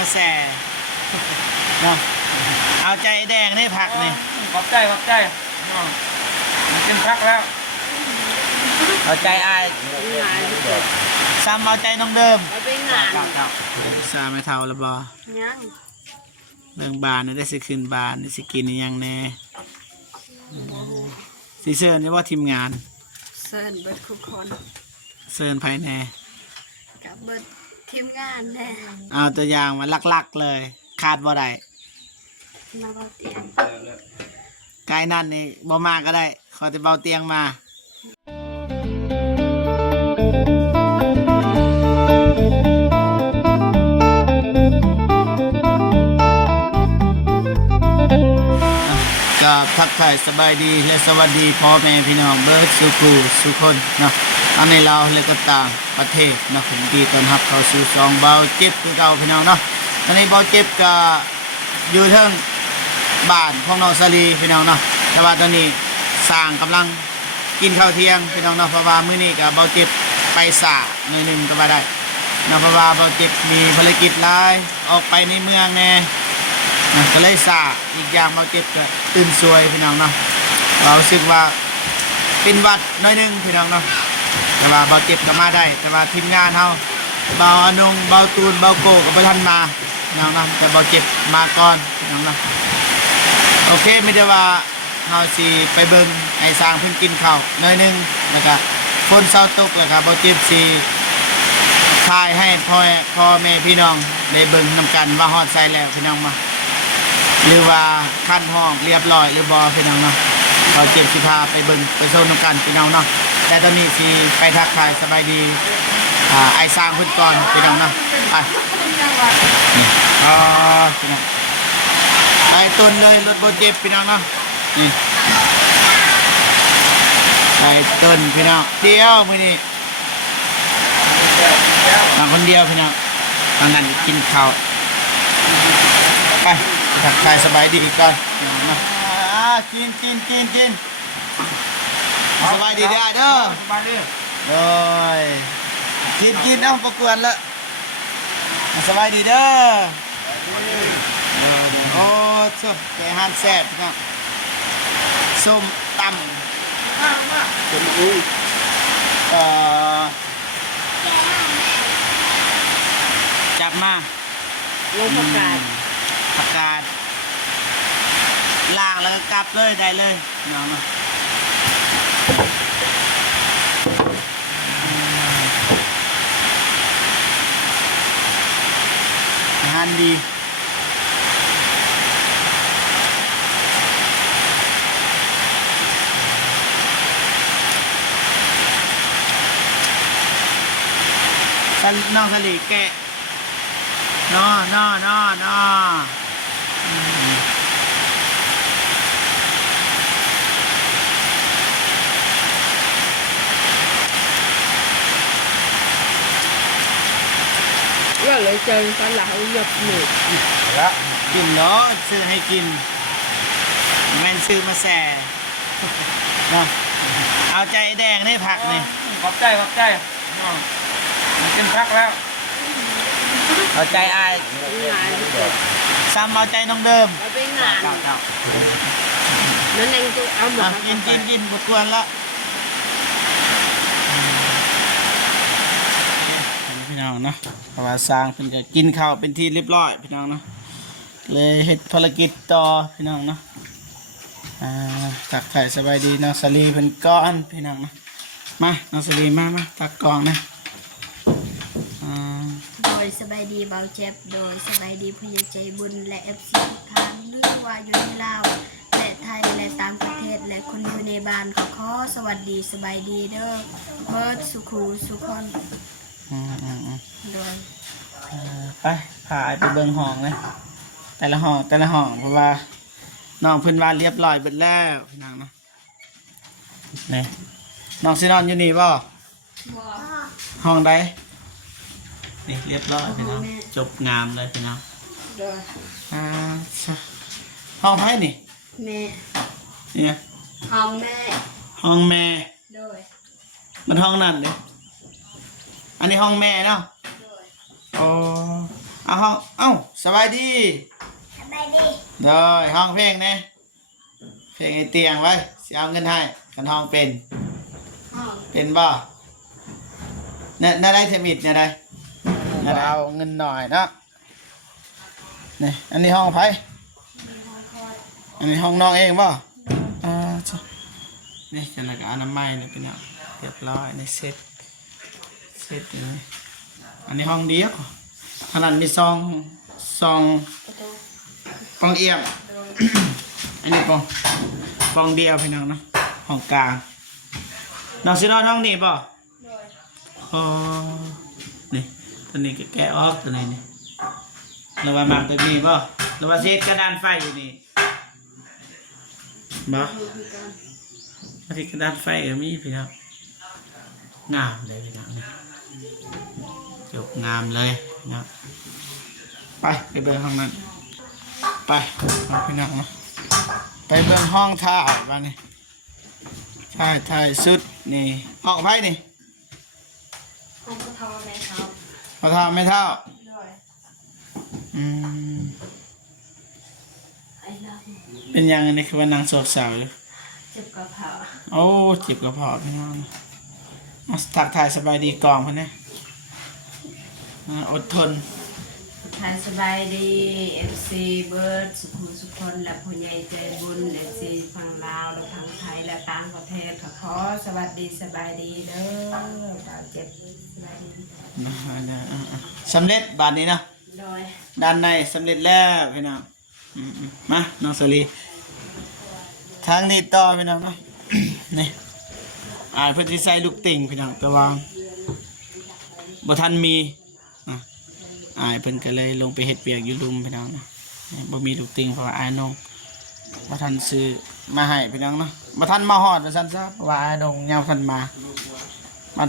มาแส่เนาะเอาใจแดงนี่ผักนี่ขอบใจกินพักแล้วเอาใจอายซ้ำเอาใจน้องเดิมเอาไปงานซาไม่เท่าละบ่ยังเรื่องบานนี่ได้สิขึ้นบานได้สิกินยังแน่สิเชิญนี่ว่าทีมงานเซิร์นเบิร์ดทุกคนเชิญภายในกับเบิร์ดทีมงานแน่เอาตัวอย่างมาลักๆเลยคาดบ่ได้มาเบาเตียงไกลนั่นนี่บ่มาก็ได้ขอจะเบาเตียงมาทักทายสบายดีและสวัสดีพ่อแม่พี่น้องเบิร์ดสุคนเนาะตอนนี้เราเลยก็ต่างประเทศเนาะผมดีต้อนรับเข้าสู่ซองเบาเจ็บคือเก่าพี่น้องเนาะตอนนี้เบาเจ็บก็อยู่เทิงบ้านของน้องสลีพี่น้องเนาะแต่ว่าตอนนี้สร้างกำลังกินข้าวเที่ยงพี่น้องเนาะเพราะว่ามื้อนี้ก็เบาเจ็บไปสระหน่อยนึงก็ว่าได้เนาะเพราะว่าเบาเจ็บมีภารกิจหลายออกไปในเมืองแน่ก็เลยสาอีกอย่างเบาเจ็บก็ตื่นสวยพี่น้องเนาะเราสึกว่าเป็นวัดน้อยนึงพี่น้องเนาะแต่ว่าเบาเจ็บก็มาได้แต่ว่าทีมงานเฮาเบาอนงเบาตูนเบาโกก็บ่ทันมาพี่น้องเนาะแต่เบาเจ็บมาก่อนพี่น้องเนาะโอเคไม่ได้ว่าเฮาสิไปเบิ่งไอ้สร้างเพิ่นกินข้าวน้อยนึงแล้วก็คนเซาตกแล้วก็เบาเจ็บสิถ่ายให้พ่อแม่พี่น้องได้เบิ่งนำกันว่าฮอดใส่แล้วพี่น้องมาหรือว่าขั้นห้องเรียบร้อยหรือบอพี่น้องเนาะเราเจ็บสิพาไปเบิ่งไปโซนน้ำกันพี่น้องเนาะแต่ตอนนี้สิไปทักทายสบายดีไอ้สร้างพื้นก่อนพี่น้องเนาะไปนี่พี่น้องไอ้ต้นเลยรถโบเจ็บพี่น้องเนาะนี่ไอ้ต้นพี่น้องเดียวมื้อนี้มาคนเดียวพี่น้องตอนนั้นกินข้าวไปทักทายสบายดีก่อนมากินสบายดีเด้อสบายดีโดยกินเอาประกวดละสบายดีเด้อโอ้ชอบแกงฮันแซ่บครับส้มตำส้มอุ้ยจับมาลงผักกาดล่างแล้วก็กลับเลยได้เลยน้องนะอาหารดีน้องสลีแกะนอว่าเลยเจอตลาดหยดหนึ่งแล้วกินเนาะซื้อให้กินแม่นซื้อมาแส่เนาะเอาใจแดงนี่ผักนี่ขอบใจกินพักแล้วเอาใจอายซ้ำเอาใจน้องเดิมเอาไปงานนั่นเองจะเอาหมดกินบทควรละพี่น้องเนาะเพราะว่าสร้างเป็นจะกินข้าวเป็นที่เรียบร้อยพี่น้องเนาะเลยเฮ็ดภารกิจต่อพี่น้องเนาะตักไข่สบายดีน้องสลีเป็นก้อนพี่น้องนะมาน้องสลีมาตักกล่องนะโดยสบายดีเบาเจ็บโดยสบายดีผู้ใหญ่ใจบุญและ FC ทุกท่านหรือว่าอยู่ในลาวและไทยและต่างประเทศและคนอยู่ในบ้านก็ขอสวัสดีสบายดีเด้อเบิร์ดสุคนโดยไปพาไปเบิ่งห้องเลยแต่ละห้องเพราะว่าน้องเพิ่นว่าเรียบร้อยเบิดแล้วพี่น้องเนาะนี่น้องสินอนอยู่นี่บ่ห้องใดนี่เรียบร้อยพี่น้องจบงามเลยพี่น้องห้องไผนี่แม่นี่ห้องแม่โดยมันห้องนั่นเด้อันนี้ห้องแม่เนาะโอ้ เอาห้องเอ้าสบายดี สบายดี เด้อห้องเพลงเนี่ยเพลงไอ้เตียงไว้สิเอาเงินให้กันห้องเป็น ห้อง เป็นบ่เนี่ยได้เทมิดเนี่ยได้เนี่ยเอาเงินหน่อยเนาะนี่อันนี้ห้องไผ มีห้องคอย อันนี้ห้องน้องเองบ่จ้ะนี่จะนักอนามัยเนี่ยเป็นเอาเรียบร้อยในเซ็ตเลยอันนี้ห้องเดียวขนาดมีซอง ประตู ปองเอี่ยม อันนี้ปองเดียวพี่น้องเนาะห้องกลางน้องสินอนห้องนี้ป่ะ โดย อ๋อนี่ตัวนี้ก็แกะออกตัวนี้นี่เราว่าหมากตัวนี้ป่ะเราว่าเศษกระดานไฟอยู่นี่บ่ ดูคือกัน มาที่กระดานไฟก็มีพี่น้องงามเลยพี่น้องนี่จบงามเลยพี่น้องไปเบิ่งห้องนั้นไปเอาพี่น้องเนาะไปเบิ่งห้องท่าบ้านนี่ถ่ายสุดนี่ห้องไฟนี่ ห้องกระทอแม่เขา พอเท่าไม่เท่า โดย อืม ไอ้เรา เป็นยังไงนี่คือว่านางโศกเศร้าอยู่ เจ็บกระเพาะ โอ้เจ็บกระเพาะพี่น้องมาตักถ่ายสบายดีกองพันเนี่ยอดทน ทานสบายดี FC เบิร์ดสุขุมสุขคนและผู้ใหญ่ใจบุญ FC ฝั่งลาวและฝั่งไทยและต่างประเทศขอสวัสดีสบายดีเด้อดาวเจ็บสบายดี สำเร็จบาทนี้เนาะ โดย ด้านในสำเร็จแล้วพี่น้องมาน้องสลีทางนี้ต่อพี่น้องเนาะ นี่อายเพื่อนที่ใส่ลูกติ่งพี่น้องแต่ว่าบ่ทันมีอ่ะอายเพิ่นก็เลยลงไปเฮ็ดเปียกอยู่ลุมพี่น้องเนาะบ่มีลูกติ่งเพราะว่าอายน้องบ่ทันซื้อมาให้พี่น้องเนาะบ่ทันมาฮอดว่าซั่นซะเพราะว่าอายน้องยามทันมา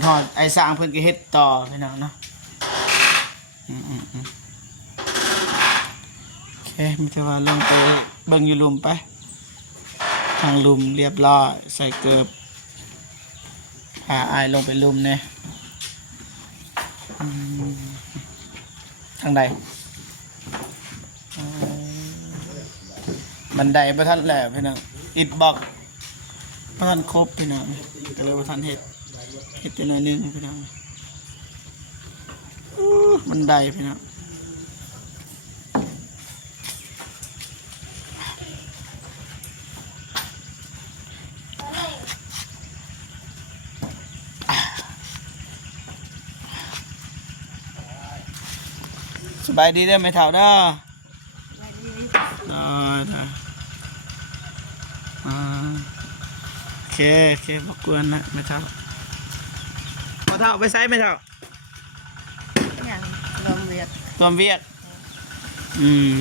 ฮอดไอ้สร้างเพิ่นก็เฮ็ดต่อพี่น้องเนาะโอเคมีแต่ว่าลงไปเบิ่งอยู่ลุมไปทางลุมเรียบร้อยใส่เกือบพาอายลงไปลุมเนี่ยทางใดบันไดประทันแหละพี่น้องอิดบล็อกประทันครบพี่น้องก็เลยประทันเห็ดจะหน่อยนึงพี่น้องบันไดพี่น้องสบายดีเด้อไม่เท่าเด้อ สบายดี ได้โอเคบอกกวนนะไม่เท่าพอเท่าไปไซส์ไม่เท่า อย่างลมเวียด ความเวียด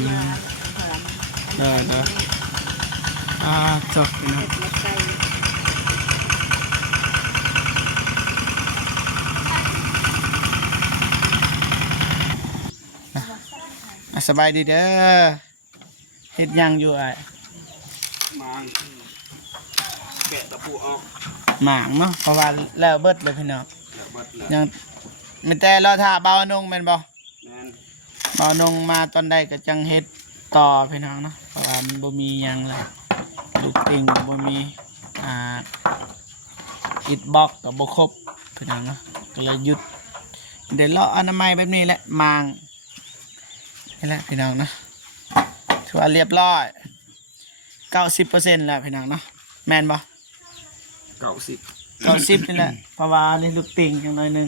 มา ได้จบนะ เห็ดเล็กไก่ สบายดีเด้อเฮ็ดหยังอยู่อ่ะ มางแกะตะปูออก หมางเนาะเพราะว่าแล้วเบิดเลยพี่น้อง แล้วเบิดเลย ยังไม่แต่รอท่าเบานงแม่นบ่ แม่น เบานงมาตอนใดก็จังเฮ็ดต่อพี่น้องเนาะเพราะว่ามันบ่มีหยังเลยลูกติ่งบ่มีอิฐบล็อกก็บ่ครบพี่น้องเนาะก็เลยหยุดเดี๋ยวเลาะอนามัยแบบนี้แหละมางนี่แหละพี่น้องเนาะถือว่าเรียบร้อย 90%แล้วพี่น้องเนาะแม่นบ่ 90 90นี่แหละเพราะว่านี่ลูกติ่งอย่างน้อยหนึง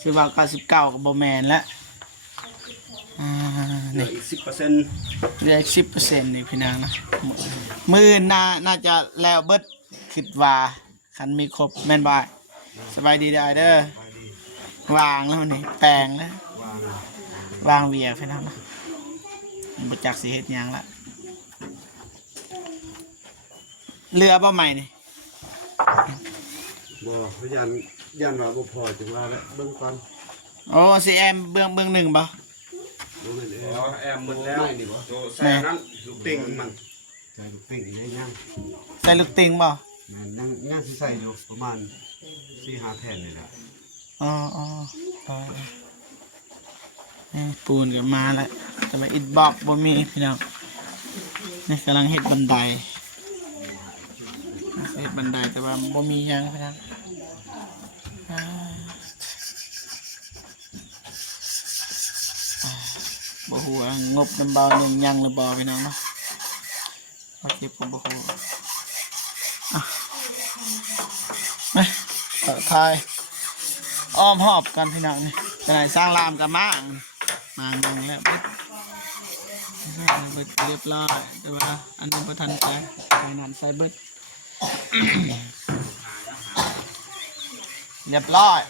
สิว่า99ก็บ่แม่นแล้วเหลื นี่ ออีก10% เหลืออีก10%นี่พี่น้องนะมื้ออื่นน่าจะแล้วเบิดคิดว่าคันมีครบแม่นบ่สบายดีเด้อเด้อวางแล้วนี่แปลงแล้ว วางวางเวียพี่น้องนะบ่จักสิเฮ็ดหยังละเรือบ่ใหม่นี่ บ่ยันว่าบ่พอจังว่าแล้วเบิ่งก่อน โอ้สิแอมเบื้องหนึ่งบ่ บ่แม่นแอมหมดแล้วนี่บ่ใส่นั้นลูกติ่งมันใส่ลูกติ่งได้ยัง ใส่ลูกติ่งบ่ แม่นยังสิใส่อยู่ประมาณ 4-5 แผ่นนี่แหละ อ๋อ ปูนก็มาแล้วแต่ว่าอิฐบล็อกบ่มีพี่น้องนี่กำลังเฮ็ดบันไดแต่ว่าบ่มีหยังพี่น้องบ่ฮู้ว่างบน้ำเบาหนึ่งยังหรือบ่พี่น้องเนาะว่าเก็บผมบ่ฮู้มาต่อทายอ้อมหอบกันพี่น้องนี่ไปไหนสร้างรามกับมั่งแล้วเบิดเรียบร้อยแต่ว่าอันนี้บ่ทันใจไปนั่นใส่เบิด เรียบร้อย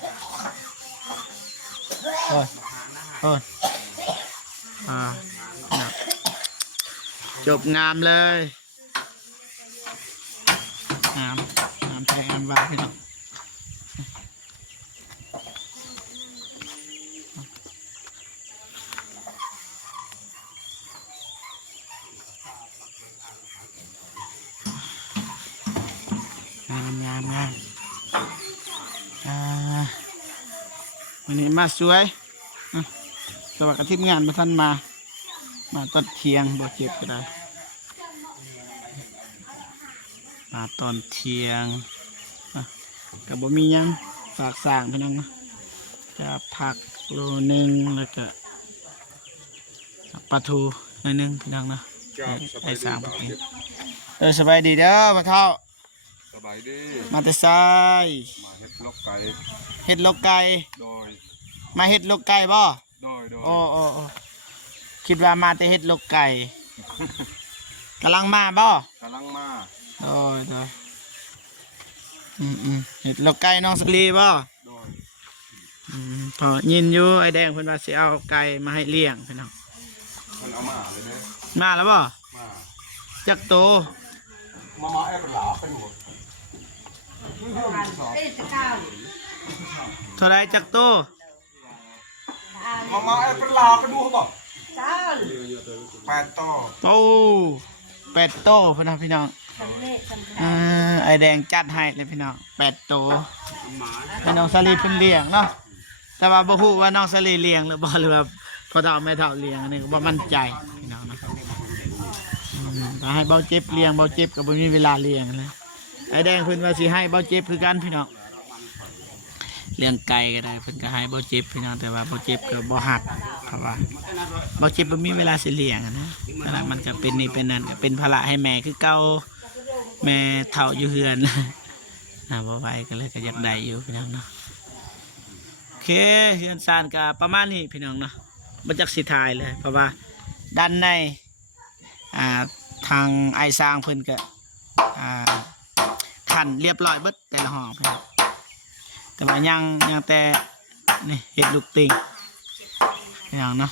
จบงามเลยงามแท้งามว่าพี่น้องงามวันนี้มาสวยสวัสดีทีมงานมาท่านมาตอนเที่ยงบ่เจ็บก็ได้มาตอนเที่ยงกับบ่มียังฝากสั่งพี่น้องจะผักโลนึงแล้วก็ปลาทูหน่อยนึงพี่น้องนะไอ้สั่งสบายดีเด้อพ่อเฒ่าสบายดี มาแต่ซ้าย มาเฮ็ดลกไก่ เฮ็ดลกไก่ โดย มาเฮ็ดลกไก่บ่โดยโอ้คิดว่ามาแต่เฮ็ดลกไก่กำลังมาบ่กำลังมาโดยเฮ็ดลกไก่น้องสลีบ่โดยพอยินอยู่ไอ้แดงเพิ่นว่าสิเอาไก่มาให้เลี้ยงพี่น้องเพิ่นเอามาเลยเด้อมาแล้วบ่มาจักโตมาแอบเป็นหลาเป็นหมดเท่าไรจักโตมาแอบเป็นหลาเป็นดูเขาบอก8 โตโต8 โตพี่น้องไอแดงจัดให้เลยพี่น้อง8 โตพี่น้องสลีเพิ่นเลี้ยงเนาะแต่ว่าบ่ฮู้ว่าน้องสลีเลี้ยงหรือบ่หรือว่าพ่อเฒ่าแม่เฒ่าเลี้ยงอันนี้ก็บ่มั่นใจพี่น้องนะถ้าให้เบาเจ็บเลี้ยงเบาเจ็บก็บ่มีเวลาเลี้ยงเลยไอแดงเพิ่นว่าสิให้เบาเจ็บคือกันพี่น้องเลี้ยงไก่ก็ได้เพิ่นก็ให้เบาเจ็บพี่น้องแต่ว่าเบาเจ็บก็บ่ฮักเพราะว่าเบาเจ็บบ่มีเวลาสิเลี้ยงนะนั่นแหละมันก็เป็นนี่เป็นนั่นก็เป็นภาระให้แม่คือเก่าแม่เฒ่าอยู่เฮือนบ่ไหวก็เลยก็อยากได้อยู่พี่น้องเนาะโอเคเฮือนซ่านก็ประมาณนี้พี่น้องเนาะบ่จักสิถ่ายเลยเพราะว่าด้านในทางไอ้สร้างเพิ่นก็ขันเรียบร้อยเบิดแต่ละห้องแต่ว่ายังแต่นี่เห็ดลูกติงอย่างเนาะ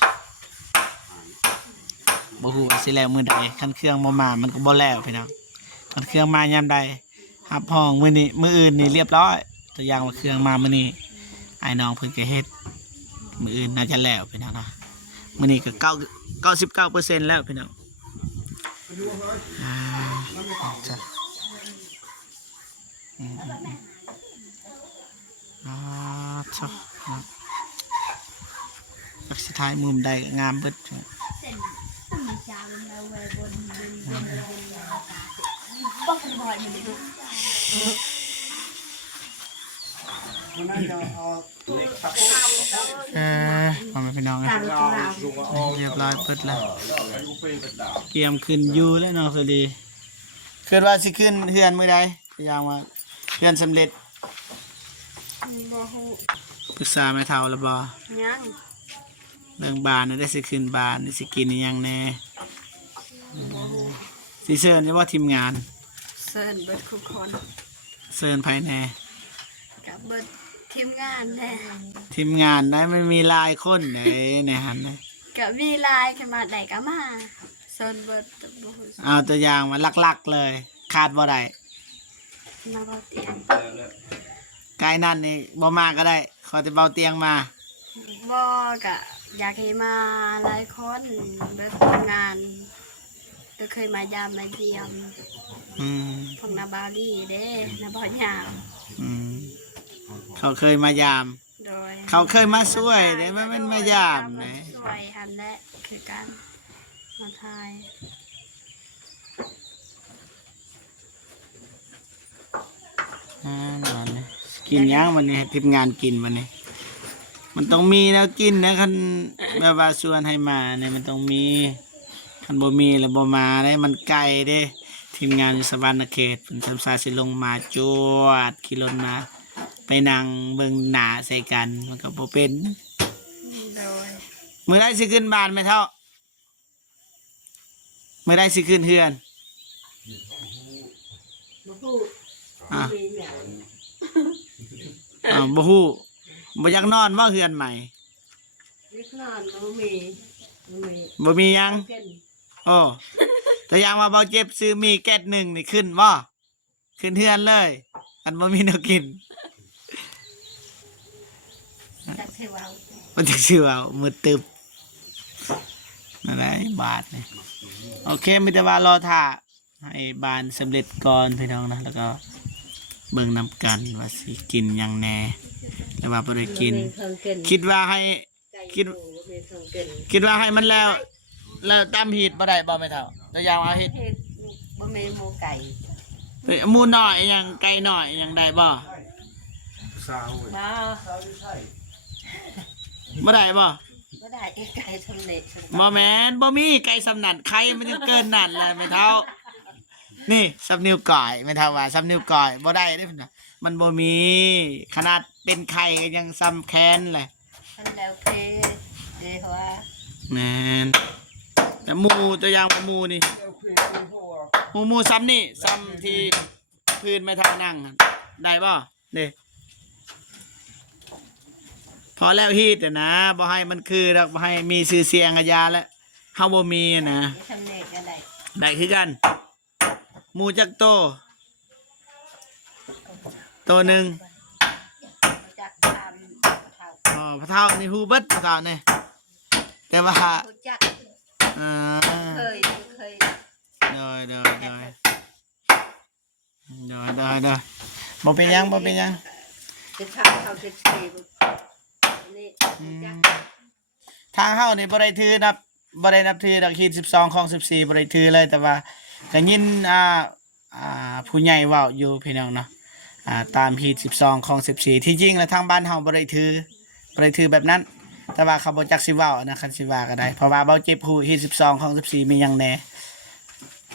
บ่ฮู้ว่าสิแล้วมื้อใดคันเครื่องบ่มามันก็บ่แล้วพี่น้องคันเครื่องมายามใดรับห้องมื้อนี้มื้ออื่นนี่เรียบร้อยตัวอย่างว่าเครื่องมามื้อนี้ไอ้น้องเพิ่นก็เฮ็ดมื้ออื่นน่าจะแล้วพี่น้องเนาะมื้อนี้ก็99% แล้วพี่น้องจักสิท้ายมุมใดงามเบิดพ่อแม่พี่น้องเรียบร้อยเบิดแล้วเกียมขึ้นอยู่แล้วน้องสวัสดีคิดว่าสิขึ้นเฮือนมื้อใดอย่างว่าเฮือนสำเร็จปรึกษาแม่เฒ่าแล้วบ่ยังเรื่องบ้านน่ะได้สิขึ้นบ้านได้สิกินอีหยังแน่สิเชิญว่าทีมงานเชิญเบิดทุกคนเชิญภายในกับเบิดทีมงานแน่ทีมงานได้มันมีหลายคนในหันนะก็มีหลายขนาดใดก็มาเชิญเบิดเอาตัวอย่างมาลักๆเลยขาดบ่ได้มาเบาเตียงไกลนั่นนี่บ่มาก็ได้ขอแต่เบาเตียงมาบ่ก็อยากให้มาหลายคนเบิดทำงานก็เคยมายามมาเยี่ยมของนาบาลีเด้นาบ่ยามเขาเคยมายามเขาเคยมาช่วยเด้มันมายามเด้ หันและคือการมาทาย นอนเลยกินย่างวันนี้ทีมงานกินวันนี้มันต้องมีแล้วกินนะคันแบบว่าชวนให้มาเนี่ยมันต้องมีคันบ่มีแล้วบ่มาได้มันไกลเด้ทีมงานอยู่สวรรณเขตเพิ่นทำซาสิลงมาจวดขี่รถมาไปนั่งเบิ่งหน้าใส่กันมันก็บ่เป็น โดย มื้อใดสิขึ้นบ้านแม่เฒ่ามื้อใดสิขึ้นเฮือนอ่ะบ่ฮู้บ่อยากนอนบ่เฮือนใหม่ นิดนอนบ่มี บ่มีหยังโอ้แต่ยังมาเบาเจ็บซื้อมีแก๊สหนึ่งนี่ขึ้นบ่ขึ้นเฮือนเลยอันบ่มีแนวกิน จักเทวา มันจะชื่อว่ามือตึบอะไรบาทนี่โอเคมีแต่ว่ารอท่าให้บานสำเร็จก่อนพี่น้องนะแล้วก็เบิ่งนำกันว่าสิกินหยังแน่แต่ว่าบ่ได้กิน คิดว่าให้คิดว่าให้มันแล้วตามฮีดบ่ได้บ่แม่เฒ่าตัวอย่างว่าเฮ็ด เฮ็ดบ่แม่นหมูไก่ หมูน้อยหยังไก่น้อยหยังได้บ่ สาว บ่ บ่ได้บ่ บ่ได้ไก่สำเร็จ บ่แม่นบ่มีไก่สำนันไข่มันยังเกินนั่นแหละแม่เฒ่านี่ซับนิ้วก้อยแม่เฒ่าว่าซับนิ้วก้อยบ่ได้เด้อพุ่นน่ะมันบ่มีขนาดเป็นไข่ก็ยังซ้ำแค้นแหละ มันแล้วเพเด้ว่า แม่นแต่หมูตัวอย่างว่าหมูนี่หมูซ้ำนี่ซ้ำที่พื้นแม่เฒ่านั่งหั่นได้บ่เด้พอแล้วฮีดอะนะบ่ให้มันคือดอกบ่ให้มีชื่อเสียงกะยาแล้วเฮาบ่มีนะ สำเร็จก็ได้ ได้คือกันหมูจักโตโตหนึ่ง จักตามเฒ่า อ๋อพระเท่านี่ฮู้เบิดพระเท่านี่แต่ว่า ผู้จัก อ่า เคย โดยบ่เป็นหยังบ่เป็นหยัง จะทำเขาจะเทนี่จัก ทางเฮานี่บ่ได้ถือบ่ได้นับถือดอกฮีด12ของ14บ่ได้ถือเลยแต่ว่าก็ยินผู้ใหญ่เว้าอยู่พี่น้องเนาะตามฮีด12ของ14ที่จริงแล้วทางบ้านเฮาบ่ได้ถือแบบนั้น แต่ว่าเขาบ่จักสิเว้านะคันสิว่าก็ได้เพราะว่าเบาเจ็บฮู้ฮีด12ของ14มีหยังแหน่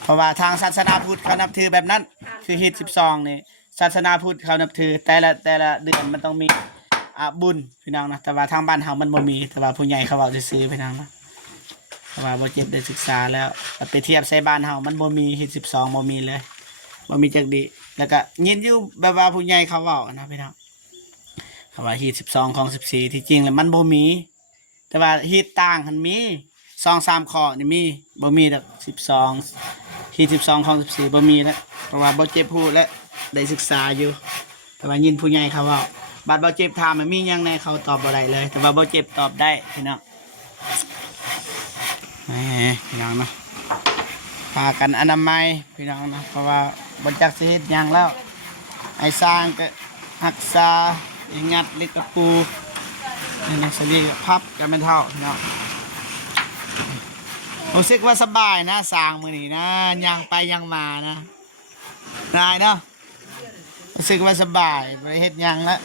เพราะว่าทางศาสนาพุทธเขานับถือแบบนั้นคือฮีด12นี่ศาสนาพุทธเขานับถือแต่ละเดือนมันต้องมีบุญพี่น้องนะแต่ว่าทางบ้านเฮามันบ่มีแต่ว่าผู้ใหญ่เขาเว้าซื่อๆพี่น้องนะเพราะว่าบ่เจ็บได้ศึกษาแล้วไปเทียบใส่บ้านเฮามันบ่มีฮีด12บ่มีเลยบ่มีจักดีแล้วก็ยินอยู่แบบว่าผู้ใหญ่เขาเว้านะพี่น้องเขาว่าฮีด12ของ14ที่จริงแล้วมันบ่มีแต่ว่าฮีดต่างหันมี2-3ข้อนี่มีบ่มีดอก12ฮีด12ของ14บ่มีแล้วเพราะว่าบ่เจ็บฮู้และได้ศึกษาอยู่แต่ว่ายินผู้ใหญ่เขาเว้าบัดบ่เจ็บถามมันมีหยังในเขาตอบบ่ได้เลยแต่ว่าบ่เจ็บตอบได้พี่น้องพี่น้องเนาะพากันอนามัยพี่น้องนะเพราะว่าบ่จักสิเฮ็ดหยังแล้วไอ้สร้างก็รักษาไอ้งัดเล็กกระปูนี่นะสิพับกันเป็นเท่าพี่น้องรู้สึกว่าสบายนะสร้างมื้อนี้นะยังไปยังมานะได้เนาะรู้สึกว่าสบายบ่ได้เฮ็ดหยังแล้ว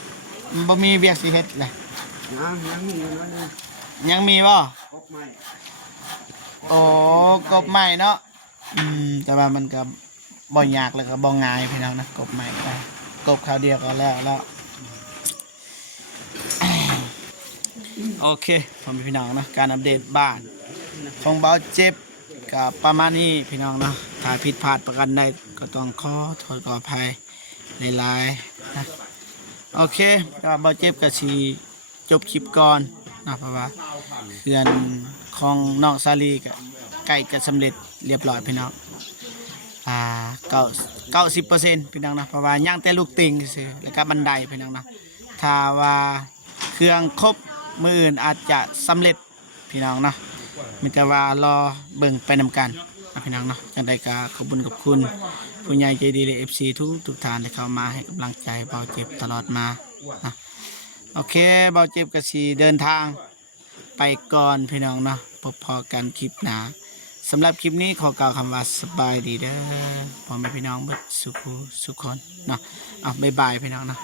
บ่มีเวียกสิเฮ็ดเลย ยังมีอยู่นั่นนึง ยังมีบ่ กบไม้ โอ้กบใหม่เนาะแต่ว่ามันก็บ่ยากแล้วก็บ่ง่ายพี่น้องนะกบใหม่ก็ได้กบคราวเดียวก็แล้วโอเคผมพี่น้องนะการอัปเดตบ้านของเบาเจ็บกับประมาณนี้พี่น้องเนาะถ้าผิดพลาดประกันใดก็ต้องขอโทษขออภัยหลายๆนะโอเคก็เบาเจ็บก็สิจบคลิปก่อนนะเพราะว่าเขื่อนของน้องซาลีก็ใกล้จะสำเร็จเรียบร้อยพี่น้อง90%พี่น้องนะเพราะว่าย่างแต่ลูกติ่งซื่อแล้วก็บันไดพี่น้องนะถ้าว่าเครื่องครบมืออื่นอาจจะสำเร็จพี่น้องนะมีแต่ว่ารอเบิ่งไปนำกันนะพี่น้องเนาะจังใดก็ขอบคุณกับคุณผู้ใหญ่ใจดีและ FC ทุกท่านที่เข้ามาให้กำลังใจเบาเจ็บตลอดมานะโอเคเบาเจ็บก็สิเดินทาง ไปก่อนพี่น้องเนาะพอกันคลิปหน้าสำหรับคลิปนี้ขอกล่าวคำว่าสบายดีเด้อพ่อแม่พี่น้องเบิดสุขคนเนาะบ๊ายบายพี่น้องเนาะ